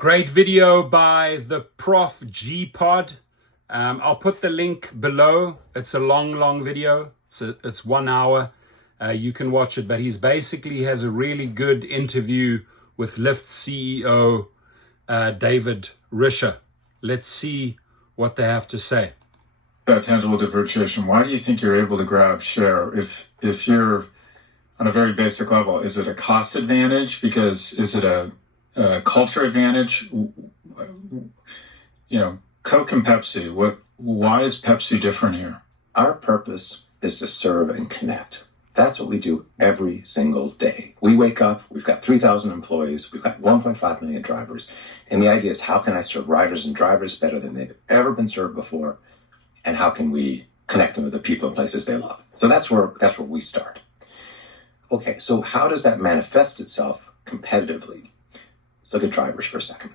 Great video by the Porof G pod. I'll put the link below. It's a long video. It's 1 hour. You can watch it, but he has a really good interview with LYFT CEO David Risher. Let's see what they have to say. Tangible differentiation. Why do you think you're able to grab share? If you're on a very basic level, is it a cost advantage? Is it a culture advantage? Coke and Pepsi. Why is Pepsi different here? Our purpose is to serve and connect. That's what we do every single day. We wake up, we've got 3,000 employees, we've got 1.5 million drivers. And the idea is, how can I serve riders and drivers better than they've ever been served before? And how can we connect them with the people and places they love? So that's where we start. Okay, so how does that manifest itself competitively? Let's look at drivers for a second.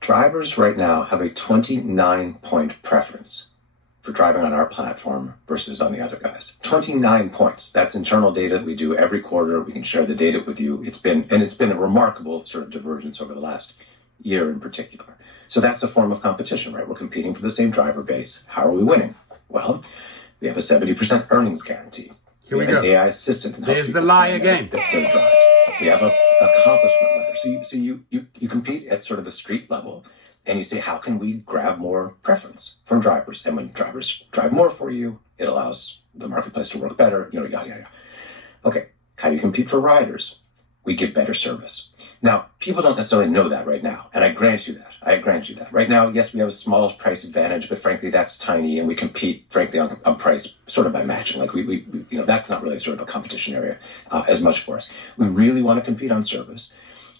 Drivers right now have a 29-point preference for driving on our platform versus on the other guys. 29 points. That's internal data that we do every quarter. We can share the data with you. It's been a remarkable sort of divergence over the last year in particular. So that's a form of competition, right? We're competing for the same driver base. How are we winning? Well, we have a 70% earnings guarantee. Here we go. An AI assistant. There's the lie again. Their drives. We have an accomplishment letter. So you compete at sort of the street level, and you say, how can we grab more preference from drivers? And when drivers drive more for you, it allows the marketplace to work better, yada, yada. Okay, how do you compete for riders? We give better service. Now, people don't necessarily know that right now, and I grant you that. Right now, yes, we have a small price advantage, but frankly, that's tiny, and we compete, frankly, on price sort of by matching. Like that's not really sort of a competition area as much for us. We really want to compete on service.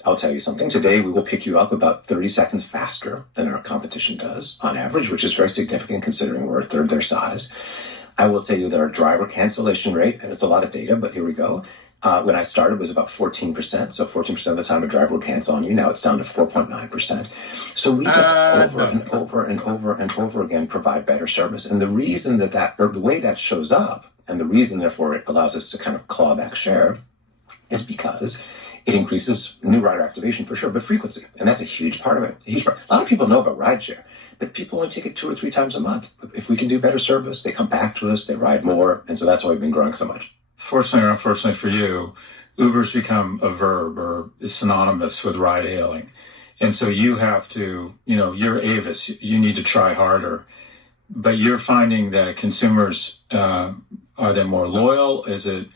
I'll tell you something. Today, we will pick you up about 30 seconds faster than our competition does on average, which is very significant considering we're a third their size. I will tell you that our driver cancellation rate, and it's a lot of data, but here we go. When I started, it was about 14%. So 14% of the time a driver would cancel on you. Now it's down to 4.9%. So we just over again provide better service. And the reason or the way that shows up, and the reason therefore it allows us to kind of claw back share, is because it increases new rider activation for sure, but frequency. And that's a huge part of it. A lot of people know about Rideshare, but people only take it 2 or 3 times a month. If we can do better service, they come back to us, they ride more. And so that's why we've been growing so much. Fortunately or unfortunately for you, Uber's become a verb or is synonymous with ride hailing. And so you have to, you're Avis, you need to try harder. But you're finding that consumers, are they more loyal? Is it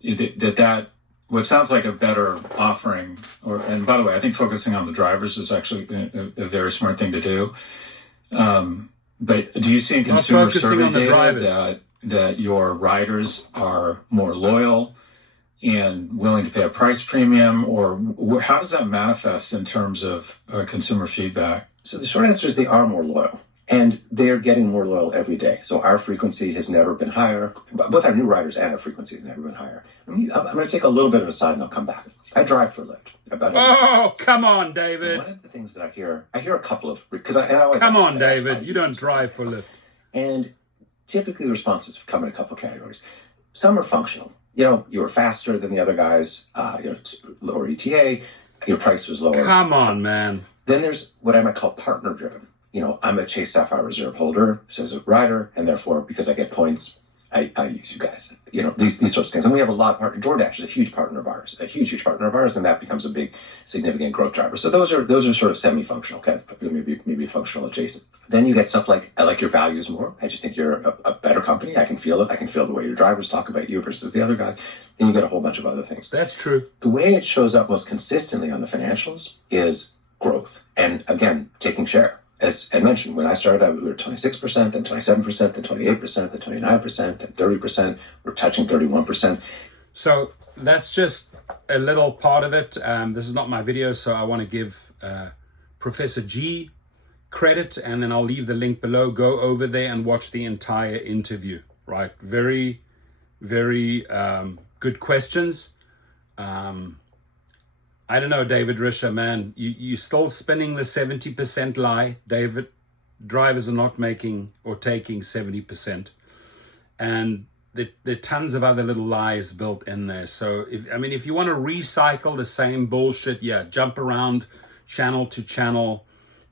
that what sounds like a better offering, and by the way, I think focusing on the drivers is actually a very smart thing to do. But do you see in consumer survey data that your riders are more loyal and willing to pay a price premium, or how does that manifest in terms of consumer feedback? So the short answer is they are more loyal, and they're getting more loyal every day. So our frequency has never been higher. Both our new riders and our frequency has never been higher. I'm going to take a little bit of a side and I'll come back. I drive for LYFT. Come on, David. One of the things that I hear a couple of, because I always... Come on, David, you don't drive for LYFT. And typically the responses come in a couple of categories. Some are functional. You were faster than the other guys, lower ETA, your price was lower. Come on, man. Then there's what I might call partner driven. I'm a Chase Sapphire Reserve holder, says a rider, and therefore, because I get points, I use you guys. These sorts of things. And we have a lot of partners. DoorDash is a huge partner of ours, and that becomes a big, significant growth driver. So those are sort of semi-functional, kind of maybe functional adjacent. Then you get stuff like, I like your values more. I just think you're a better company. I can feel it. I can feel the way your drivers talk about you versus the other guy. Then you get a whole bunch of other things. That's true. The way it shows up most consistently on the financials is growth. And again, taking share. As I mentioned, when I started, we were 26%, then 27%, then 28%, then 29%, then 30%. We're touching 31%. So that's just a little part of it. This is not my video, so I want to give Professor G credit, and then I'll leave the link below. Go over there and watch the entire interview, right? Very, very good questions. I don't know, David Risher, man, you still spinning the 70% lie. David, drivers are not making or taking 70%. And there are tons of other little lies built in there. So, if you want to recycle the same bullshit, jump around, channel to channel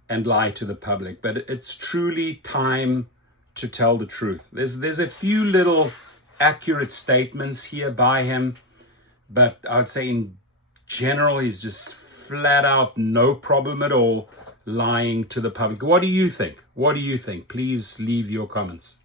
and lie to the public. But it's truly time to tell the truth. There's a few little accurate statements here by him, but I would say in general, he's just flat out no problem at all lying to the public. What do you think? What do you think? Please leave your comments.